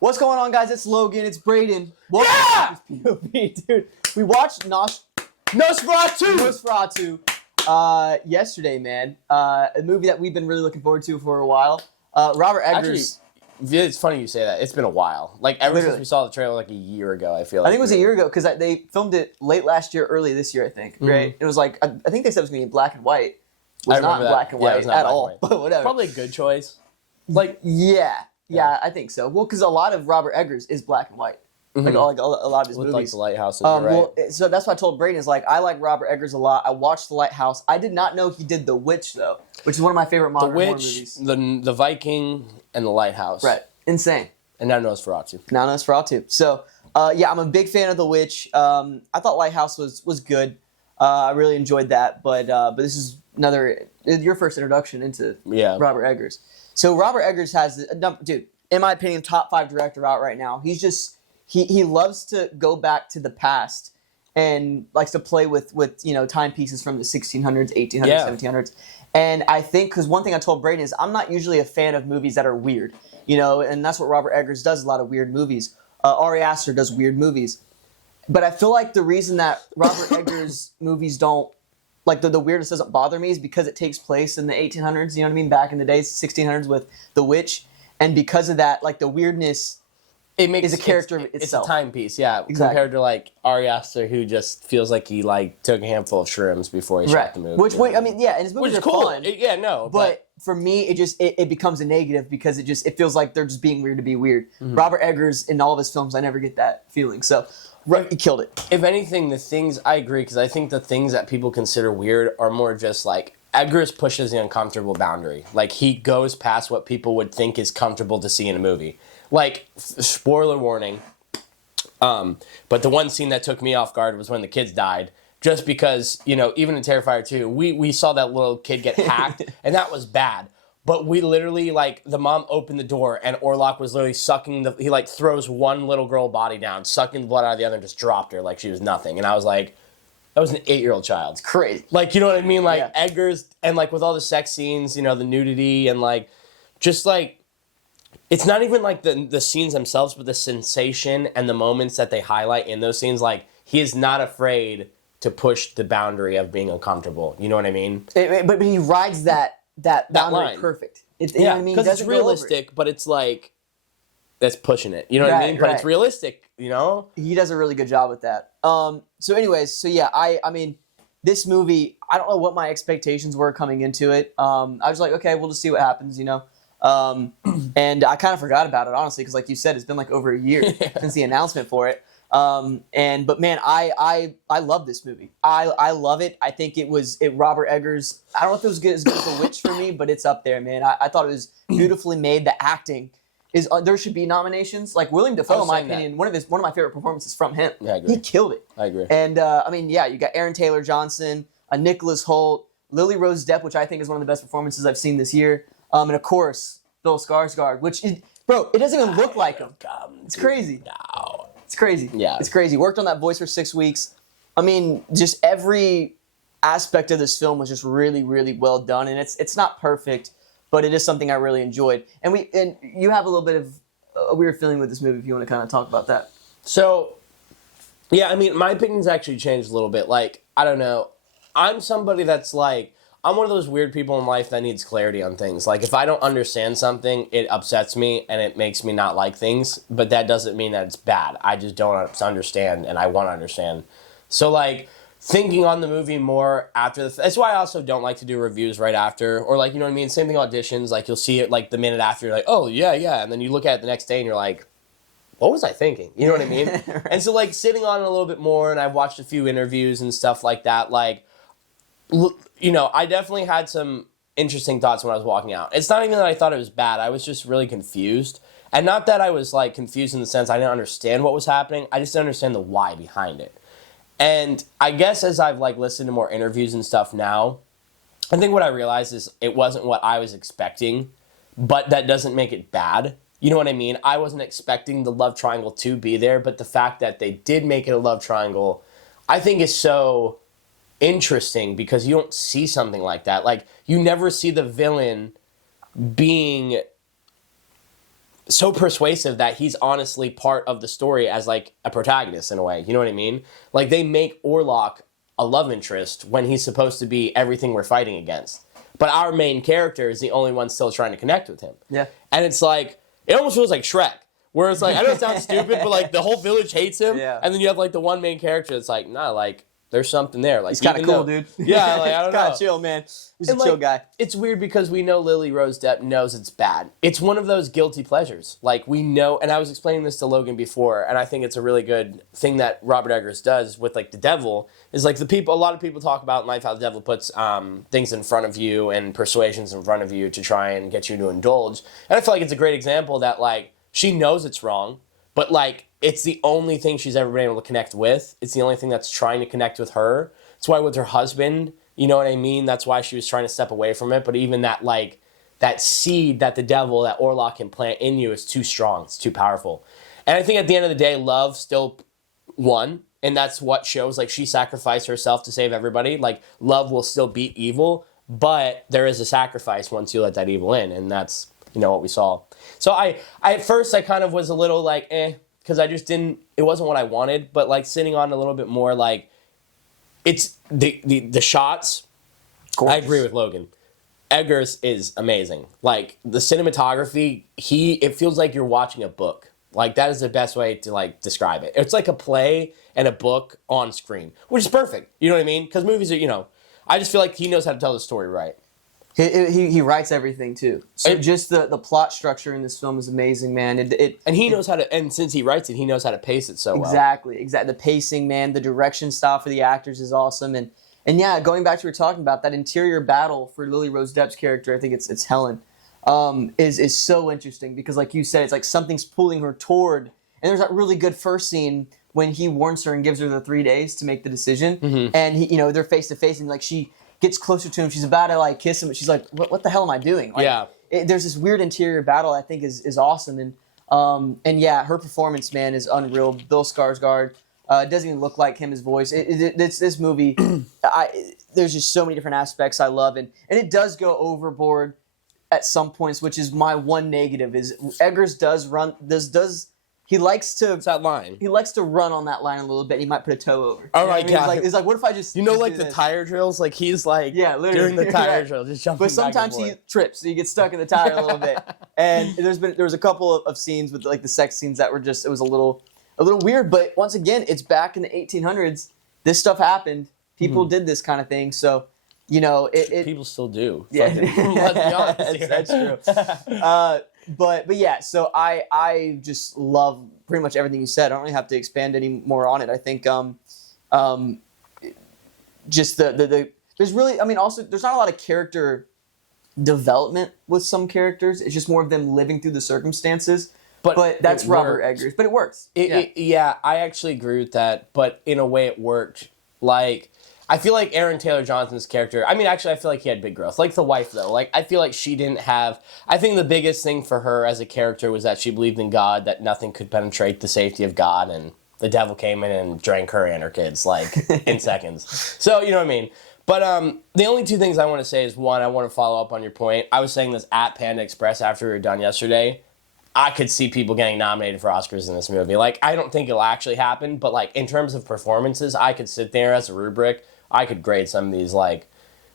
What's going on, guys? It's Logan. It's Brayden. Yeah! POV, dude. We watched Nosferatu yesterday, man. A movie that we've been really looking forward to for a while. Robert Eggers. Actually, it's funny you say that. It's been a while. Like, ever Literally. since we saw the trailer like a year ago, I feel like. I think it was a year ago because they filmed it late last year, early this year, I think. Right? It was like, I think they said it was going to be in black and white. It was not in black and white at all, but whatever. Probably a good choice. Like, Yeah, I think so. Well, because a lot of Robert Eggers is black and white. Like a lot of his with movies. like the Lighthouses, right? Well, so that's why I told Brayden, is like, I like Robert Eggers a lot. I watched The Lighthouse. I did not know he did The Witch, though, which is one of my favorite modern horror movies. The Viking, and the Lighthouse. Right. Insane. And now Nosferatu. Now Nosferatu. So, yeah, I'm a big fan of The Witch. I thought Lighthouse was good. I really enjoyed that, but this is your first introduction into Robert Eggers. So Robert Eggers has, dude, in my opinion, top 5 director out right now. He's just, he loves to go back to the past and likes to play with timepieces from the 1600s, 1800s, 1700s. And I think, because one thing I told Brayden is I'm not usually a fan of movies that are weird, and that's what Robert Eggers does, a lot of weird movies. Ari Aster does weird movies. But I feel like the reason that Robert Eggers movies don't, like the weirdness doesn't bother me is because it takes place in the 1800s, you know what I mean? Back in the days, 1600s with The Witch. And because of that, like the weirdness is a character of itself. It's a timepiece, yeah. Exactly. Compared to like Ari Aster, who just feels like he like took a handful of shrooms before he shot the movie. I mean, yeah, and his movies are cool. fun. But for me, it becomes a negative because it feels like they're just being weird to be weird. Mm-hmm. Robert Eggers, in all of his films, I never get that feeling. So he killed it. If anything, I agree, because I think the things that people consider weird are more just like, Eggers pushes the uncomfortable boundary. Like, he goes past what people would think is comfortable to see in a movie. Like, spoiler warning, but the one scene that took me off guard was when the kids died. Just because, even in Terrifier 2, we saw that little kid get hacked, and that was bad. But we literally, like, the mom opened the door, and Orlok was literally he, like, throws one little girl body down, sucking the blood out of the other, and just dropped her like she was nothing. And I was like, that was an 8-year-old child. It's crazy. Like, you know what I mean? Like, Eggers, and, like, with all the sex scenes, the nudity, and, like, just, like, it's not even, like, the scenes themselves, but the sensation and the moments that they highlight in those scenes. Like, he is not afraid to push the boundary of being uncomfortable. You know what I mean? But he rides that boundary line. Perfect. You know what I mean? Because it's realistic, but it's like, that's pushing it. You know what I mean? But it's realistic, He does a really good job with that. So anyways, I mean, this movie, I don't know what my expectations were coming into it. I was like, okay, we'll just see what happens, And I kind of forgot about it, honestly, because like you said, it's been like over a year since the announcement for it. But man, I love this movie. I love it. I think Robert Eggers, I don't know if it was as good as The Witch for me, but it's up there, man. I thought it was beautifully made. The acting is, there should be nominations. Like William Dafoe, in my opinion, one of my favorite performances from him. Yeah, I agree. He killed it. I agree. And I mean, yeah, you got Aaron Taylor Johnson, Nicholas Hoult, Lily Rose Depp, which I think is one of the best performances I've seen this year. And of course, Bill Skarsgård, which is, bro, it doesn't even look like him. It's crazy. No. It's crazy. Yeah. It's crazy. Worked on that voice for 6 weeks. I mean, just every aspect of this film was just really, really well done. And it's not perfect, but it is something I really enjoyed. And you have a little bit of a weird feeling with this movie if you want to kind of talk about that. So, yeah, I mean, my opinion's actually changed a little bit. Like, I don't know. I'm somebody that's like, I'm one of those weird people in life that needs clarity on things. Like, if I don't understand something, it upsets me and it makes me not like things. But that doesn't mean that it's bad. I just don't understand, and I want to understand. So, like, thinking on the movie more after that's why I also don't like to do reviews right after. Or, like, you know what I mean? Same thing auditions. Like, you'll see it, like, the minute after. You're like, oh, yeah. And then you look at it the next day and you're like, what was I thinking? You know what I mean? Right. And so, like, sitting on it a little bit more, and I've watched a few interviews and stuff like that, like, I definitely had some interesting thoughts when I was walking out. It's not even that I thought it was bad. I was just really confused. And not that I was, like, confused in the sense I didn't understand what was happening. I just didn't understand the why behind it. And I guess as I've, like, listened to more interviews and stuff now, I think what I realized is it wasn't what I was expecting, but that doesn't make it bad. You know what I mean? I wasn't expecting the love triangle to be there, but the fact that they did make it a love triangle, I think is so interesting because you don't see something like that. Like, you never see the villain being so persuasive that he's honestly part of the story as like a protagonist in a way. You know what I mean? Like they make Orlok a love interest when he's supposed to be everything we're fighting against. But our main character is the only one still trying to connect with him. Yeah. And it's like, it almost feels like Shrek. Where it's like, I know it sounds stupid, but like the whole village hates him. Yeah. And then you have like the one main character that's like, nah, like there's something there. Like he's kind of cool, dude. Yeah, like I don't know. Kind of chill, man. He's a chill guy. It's weird because we know Lily Rose Depp knows it's bad. It's one of those guilty pleasures. Like we know, and I was explaining this to Logan before, and I think it's a really good thing that Robert Eggers does with like the devil is like a lot of people talk about in life how the devil puts things in front of you and persuasions in front of you to try and get you to indulge. And I feel like it's a great example that like she knows it's wrong, but like it's the only thing she's ever been able to connect with. It's the only thing that's trying to connect with her. That's why with her husband, you know what I mean? That's why she was trying to step away from it. But even that, like, that seed that the devil, that Orlok can plant in you is too strong. It's too powerful. And I think at the end of the day, love still won. And that's what shows, like, she sacrificed herself to save everybody. Like, love will still beat evil. But there is a sacrifice once you let that evil in. And that's, you know, what we saw. So I at first, I kind of was a little like, because I just didn't, it wasn't what I wanted. But, like, sitting on a little bit more, like, it's the shots. Gorgeous. I agree with Logan. Eggers is amazing. Like the cinematography, it feels like you're watching a book. Like that is the best way to like describe it. It's like a play and a book on screen, which is perfect. You know what I mean? Because movies are, you know, I just feel like he knows how to tell the story right. He writes everything too. So just the plot structure in this film is amazing, man. And he knows how to, and since he writes it, he knows how to pace it so well. Exactly. The pacing, man, the direction style for the actors is awesome. And yeah, going back to what we were talking about, that interior battle for Lily Rose Depp's character, I think it's Helen, is so interesting because like you said, it's like something's pulling her toward, and there's that really good first scene when he warns her and gives her the 3 days to make the decision, and he, you know, they're face to face, and like she gets closer to him. She's about to like kiss him, but she's like, "What the hell am I doing?" Like, yeah. There's this weird interior battle I think is awesome, and yeah, her performance, man, is unreal. Bill Skarsgård doesn't even look like him. His voice. It's this movie. There's just so many different aspects I love, and it does go overboard at some points, which is my one negative. Is Eggers he likes to... It's that line. He likes to run on that line a little bit. He might put a toe over. Oh, my God. It's like, what if I just... You know, like the tire drills? Like, he's like... Yeah, literally. Doing the tire drill, just jumping But sometimes he trips. So he gets stuck in the tire a little bit. And there was a couple of scenes with, like, the sex scenes that were just... It was a little weird. But once again, it's back in the 1800s. This stuff happened. People did this kind of thing. So, you know... People still do. Yeah. Let's be honest here. That's true. But yeah, so I just love pretty much everything you said. I don't really have to expand any more on it. I think just the there's really, I mean, also there's not a lot of character development with some characters. It's just more of them living through the circumstances. But that's Robert Eggers. But it works. Yeah, I actually agree with that. But in a way, it worked. Like, I feel like Aaron Taylor Johnson's character, I mean, actually, I feel like he had big growth. Like the wife, though. Like, I feel like she didn't have... I think the biggest thing for her as a character was that she believed in God, that nothing could penetrate the safety of God, and the devil came in and drank her and her kids, like, in seconds. So, you know what I mean? But the only two things I want to say is, one, I want to follow up on your point. I was saying this at Panda Express after we were done yesterday. I could see people getting nominated for Oscars in this movie. Like, I don't think it'll actually happen, but, like, in terms of performances, I could sit there as a rubric. I could grade some of these, like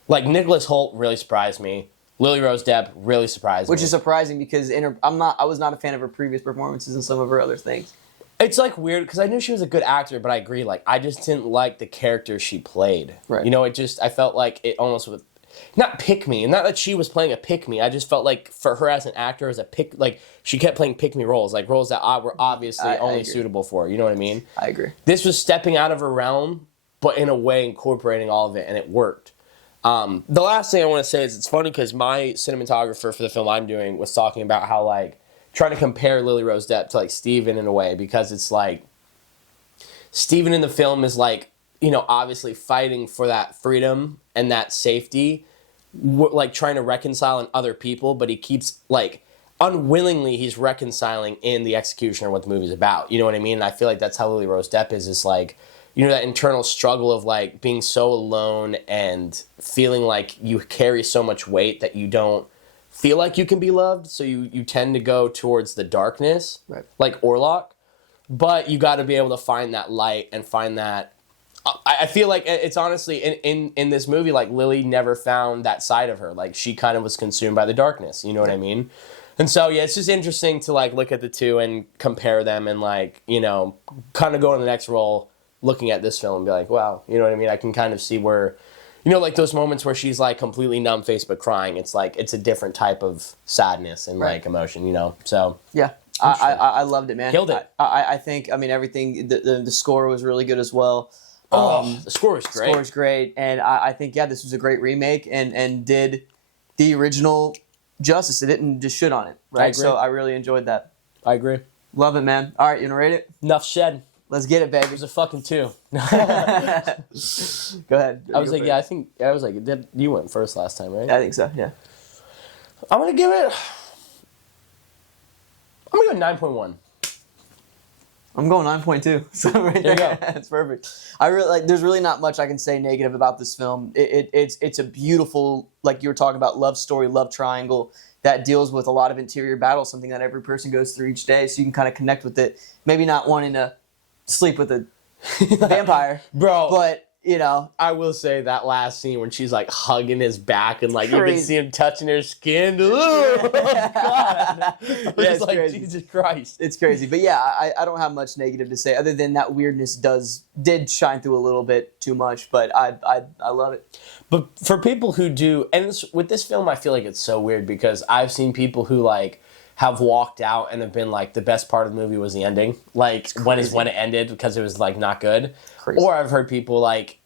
Nicholas Hoult really surprised me. Lily Rose Depp really surprised me. Which is surprising because I was not a fan of her previous performances and some of her other things. It's like weird because I knew she was a good actor, but I agree. Like I just didn't like the character she played. Right. You know, I felt like it almost was not pick me, not that she was playing a pick me. I just felt like for her as an actor, as a pick, like she kept playing pick me roles, like roles that were obviously only suitable for her. You know what I mean? I agree. This was stepping out of her realm, but in a way incorporating all of it, and it worked. The last thing I want to say is it's funny because my cinematographer for the film I'm doing was talking about how, like, trying to compare Lily Rose Depp to, like, Steven in a way, because it's, like, Steven in the film is, like, you know, obviously fighting for that freedom and that safety, like, trying to reconcile in other people, but he keeps, like, unwillingly he's reconciling in the execution of what the movie's about. You know what I mean? And I feel like that's how Lily Rose Depp is like, you know, that internal struggle of, like, being so alone and feeling like you carry so much weight that you don't feel like you can be loved, so you tend to go towards the darkness, right, like Orlok. But you got to be able to find that light and find that. I feel like it's honestly in this movie, like Lily never found that side of her. Like she kind of was consumed by the darkness. You know what I mean? And so yeah, it's just interesting to like look at the two and compare them and like, you know, kind of go to the next role, looking at this film and be like, wow, you know what I mean? I can kind of see where, you know, like those moments where she's like completely numb-faced but crying. It's like it's a different type of sadness and like emotion, you know. So yeah. I loved it, man. Killed it. I think, I mean, everything, the score was really good as well. The score was great. Score was great. And I think, yeah, this was a great remake and did the original justice. It didn't just shit on it, right? So I really enjoyed that. I agree. Love it, man. All right, you want to rate it? Enough said. Let's get it, baby. It was a fucking 2. Go ahead. I was like, yeah, I think, you went first last time, right? I think so, yeah. I'm going to give it, I'm going to go 9.1. I'm going 9.2. So right there, that's perfect. I really like. There's really not much I can say negative about this film. It's a beautiful, like you were talking about, love story, love triangle that deals with a lot of interior battles, something that every person goes through each day. So you can kind of connect with it. Maybe not wanting to sleep with a vampire, bro, but you know, I will say that last scene when she's like hugging his back and like you can see him touching her skin. Oh, God. I was like, crazy. Jesus Christ. It's crazy. But yeah, I don't have much negative to say other than that weirdness did shine through a little bit too much, but I love it. But for people who do, and with this film, I feel like it's so weird because I've seen people who like have walked out and have been like, the best part of the movie was the ending. Like when it ended because it was like not good. Crazy. Or I've heard people like,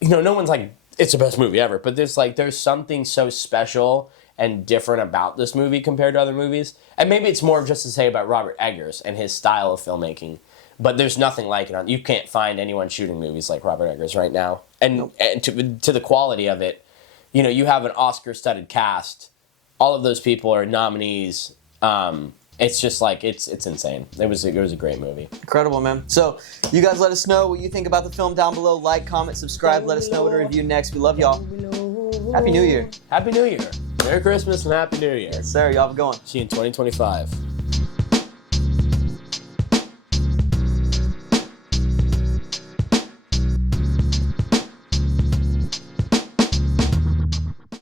you know, no one's like, it's the best movie ever. But there's something so special and different about this movie compared to other movies. And maybe it's more just to say about Robert Eggers and his style of filmmaking. But there's nothing like it. You can't find anyone shooting movies like Robert Eggers right now. And, and to the quality of it, you know, you have an Oscar-studded cast. All of those people are nominees. It's just like, it's insane. It was a great movie. Incredible, man. So you guys let us know what you think about the film down below. Like, comment, subscribe. Let us know what to review next. We love y'all. Happy New Year. Happy New Year. Merry Christmas and Happy New Year. Yes, sir. Y'all have a good one. See you in 2025.